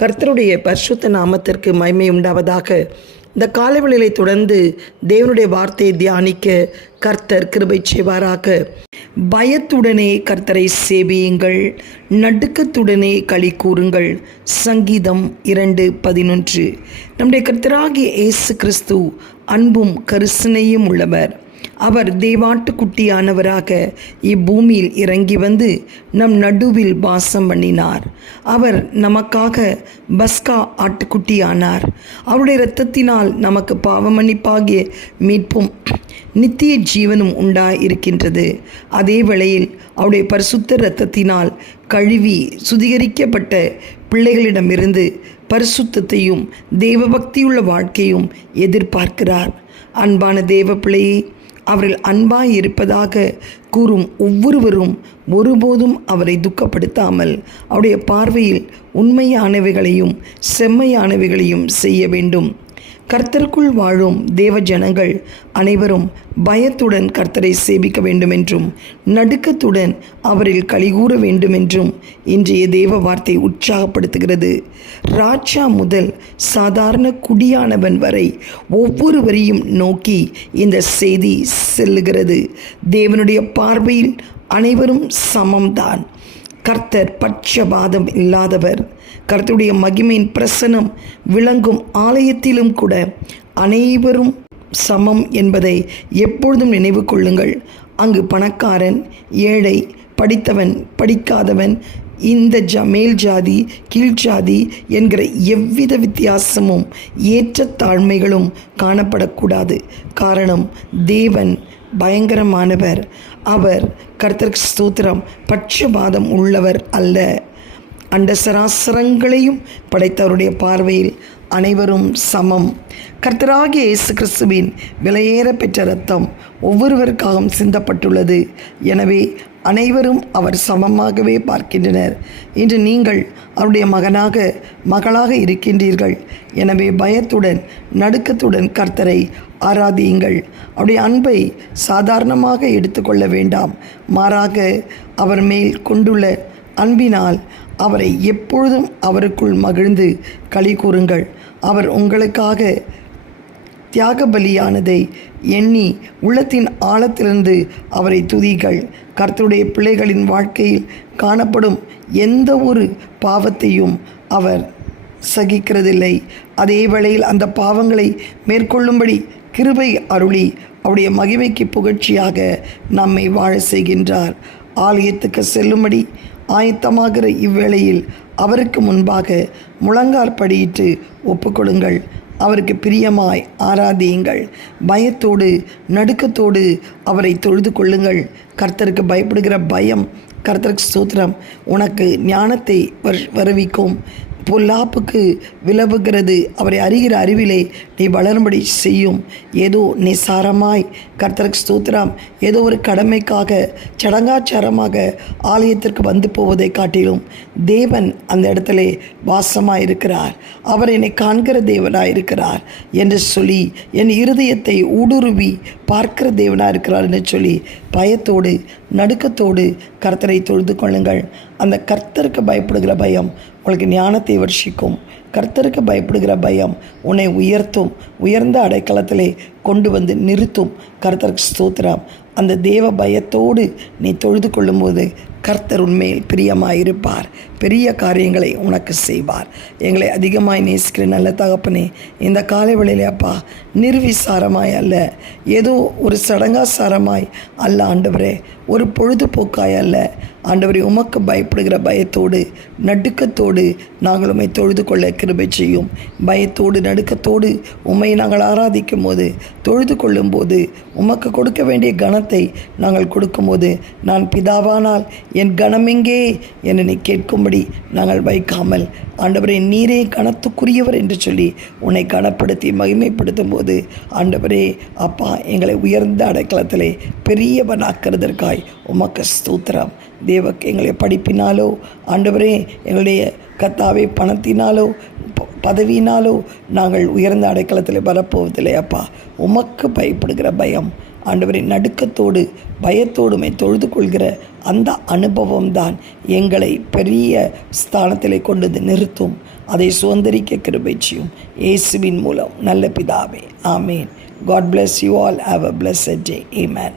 கர்த்தருடைய பரிசுத்த நாமத்திற்கு மய்மை உண்டாவதாக. இந்த காலவெளியை தொடர்ந்து தேவனுடைய வார்த்தையை தியானிக்க கர்த்தர் கிருபை செய்வாராக. பயத்துடனே கர்த்தரை சேவியுங்கள் நடுக்கத்துடனே களி கூறுங்கள். சங்கீதம் இரண்டு பதினொன்று. நம்முடைய கர்த்தராகிய இயேசு கிறிஸ்து அன்பும் கரிசனையும் உள்ளவர். அவர் தேவாட்டுக்குட்டியானவராக இப்பூமியில் இறங்கி வந்து நம் நடுவில் வாசம் பண்ணினார். அவர் நமக்காக பஸ்கா ஆட்டுக்குட்டியானார். அவருடைய இரத்தத்தினால் நமக்கு பாவமன்னிப்பாகிய மீட்பும் நித்திய ஜீவனும் உண்டாய் இருக்கின்றது அதே வேளையில் அவருடைய பரிசுத்த இரத்தத்தினால் கழுவி சுதிகரிக்கப்பட்ட பிள்ளைகளிடமிருந்து பரிசுத்தத்தையும் தேவபக்தியுள்ள வாழ்க்கையும் எதிர்பார்க்கிறார். அன்பான தேவ பிள்ளையை அவரில் அன்பாய் இருப்பதாக கூறும் ஒவ்வொருவரும் ஒருபோதும் அவரை துக்கப்படுத்தாமல் அவருடைய பார்வையில் உண்மையானவைகளையும் செம்மையானவைகளையும் செய்ய வேண்டும். கர்த்தருக்குள் வாழும் தேவ ஜனங்கள் அனைவரும் பயத்துடன் கர்த்தரை சேவிக்க வேண்டுமென்றும் நடுக்கத்துடன் அவரில் கலிகூற வேண்டுமென்றும் இன்றைய தேவ வார்த்தை உற்சாகப்படுத்துகிறது. ராஜா முதல் சாதாரண குடியானவன் வரை ஒவ்வொருவரையும் நோக்கி இந்த செய்தி செல்லுகிறது. தேவனுடைய பார்வையில் அனைவரும் சமம்தான். கர்த்தர் பட்சபாதம் இல்லாதவர். கர்த்தருடைய மகிமையின் பிரசனம் விளங்கும் ஆலயத்திலும் கூட அனைவரும் சமம் என்பதை எப்பொழுதும் நினைவு கொள்ளுங்கள். அங்கு பணக்காரன் ஏழை படித்தவன் படிக்காதவன் இந்த ஜ மேல் ஜாதி கீழ் ஜாதி என்கிற எவ்வித வித்தியாசமும் ஏற்றத்தாழ்மைகளும் காணப்படக்கூடாது. காரணம் தேவன் பயங்கரமானவர். அவர் கர்த்தர் ஸ்தோத்திரம் பட்சபாதம் உள்ளவர் அல்ல. அண்ட சராசரங்களையும் படைத்தவருடைய பார்வையில் அனைவரும் சமம். கர்த்தராகிய இயேசு கிறிஸ்துவின் விலையேற பெற்ற ரத்தம் ஒவ்வொருவருக்காகவும் சிந்தப்பட்டுள்ளது. எனவே அனைவரும் அவர் சமமாகவே பார்க்கின்றனர். இன்று நீங்கள் அவருடைய மகனாக மகளாக இருக்கின்றீர்கள். எனவே பயத்துடன் நடுக்கத்துடன் கர்த்தரை ஆராதியுங்கள். அவருடைய அன்பை சாதாரணமாக எடுத்துக்கொள்ள வேண்டாம். மாறாக அவர் மேல் கொண்டுள்ள அன்பினால் அவரை எப்பொழுதும் அவருக்குள் மகிழ்ந்து களி கூறுங்கள். அவர் உங்களுக்காக தியாக பலியானதை எண்ணி உள்ளத்தின் ஆழத்திலிருந்து அவரை துதிகள் கர்த்தருடைய பிள்ளைகளின் வாழ்க்கையில் காணப்படும் எந்த ஒரு பாவத்தையும் அவர் சகிக்கிறதில்லை. அதே வேளையில் அந்த பாவங்களை மேற்கொள்ளும்படி கிருபை அருளி அவருடைய மகிமைக்கு புகழ்ச்சியாக நம்மை வாழ செய்கின்றார். ஆலயத்துக்கு செல்லும்படி ஆயத்தமாகிற இவ்வேளையில் அவருக்கு முன்பாக முழங்காற்படியிட்டு ஒப்புக்கொடுங்கள் அவருக்கு பிரியமாய் ஆராதியுங்கள். பயத்தோடு நடுக்கத்தோடு அவரை தொழுது கொள்ளுங்கள். கர்த்தருக்கு பயப்படுகிற பயம் கர்த்தருக்கு சூத்திரம் உனக்கு ஞானத்தை வருவிக்கும். பொல்லாப்புக்கு விலவுகிறது அவரை அறிகிற அறிவிலே நீ வளரும்படி செய்யும். ஏதோ நிசாரமாய். கர்த்தருக்கு ஸ்தூத்திரம். ஏதோ ஒரு கடமைக்காக சடங்காச்சாரமாக ஆலயத்திற்கு வந்து போவதை காட்டிலும் தேவன் அந்த இடத்துல வாசமாக இருக்கிறார் அவர் என்னை காண்கிற தேவனாக இருக்கிறார் என்று சொல்லி என் இருதயத்தை ஊடுருவி பார்க்கிற தேவனாக இருக்கிறார் என்று சொல்லி பயத்தோடு நடுக்கத்தோடு கர்த்தரை தொழுது கொள்ளுங்கள். அந்த கர்த்தருக்கு பயப்படுகிற பயம் உங்களுக்கு ஞானத்தை வர்ஷிக்கும் கர்த்தருக்கு பயப்படுகிற பயம் உன்னை உயர்த்தும். உயர்ந்த அடைக்கலத்திலே கொண்டு வந்து நிறுத்தும். கர்த்தருக்கு ஸ்தோத்திரம். அந்த தேவ பயத்தோடு நீ தொழுது கொள்ளும்போது கர்த்தர் உண்மையில் பிரியமாயிருப்பார். பெரிய காரியங்களை உனக்கு செய்வார். எங்களை அதிகமாய் நேசிக்கிற நல்ல தகப்பனே இந்த காலை வேளையிலே அப்பா நிர்விசாரமாய் அல்ல. ஏதோ ஒரு சடங்காசாரமாய் அல்ல ஆண்டவரே ஒரு பொழுதுபோக்காய் அல்ல. ஆண்டவரை உமக்கு பயப்படுகிற பயத்தோடு நடுக்கத்தோடு நாங்கள் உம்மை தொழுது கொள்ள கிருபை செய்யும். பயத்தோடு நடுக்கத்தோடு உம்மை நாங்கள் ஆராதிக்கும் போது தொழுது கொள்ளும்போது உமக்கு கொடுக்க வேண்டிய கணத்தை நாங்கள் கொடுக்கும்போது நான் பிதாவானால் என் கணமெங்கே என்னை கேட்கும்படி நாங்கள் வைக்காமல். ஆண்டவரே நீரே கணத்துக்குரியவர் என்று சொல்லி உன்னை கனப்படுத்தி மகிமைப்படுத்தும் போது ஆண்டவரே அப்பா எங்களை உயர்ந்த அடைக்கலத்திலே பெரியவனாக்குறதற்காய் உமக்கு ஸ்தூத்திரம். தேவ எங்களை படிப்பினாலோ ஆண்டவரே எங்களுடைய கத்தாவை பணத்தினாலோ பதவியினாலோ நாங்கள் உயர்ந்த அடைக்கலத்தில் வரப்போவதில்லை அப்பா. உமக்கு பயப்படுகிற பயம் ஆண்டவரின் நடுக்கத்தோடு பயத்தோடுமை தொழுது கொள்கிற அந்த அனுபவம் தான் எங்களை பெரிய ஸ்தானத்திலே கொண்டு வந்து நிறுத்தும். அதை சுதந்திரிக்க கிருபைச்சியும் இயேசுவின் மூலம் நல்ல பிதாவே. ஆமேன். God bless you all have a bless day amen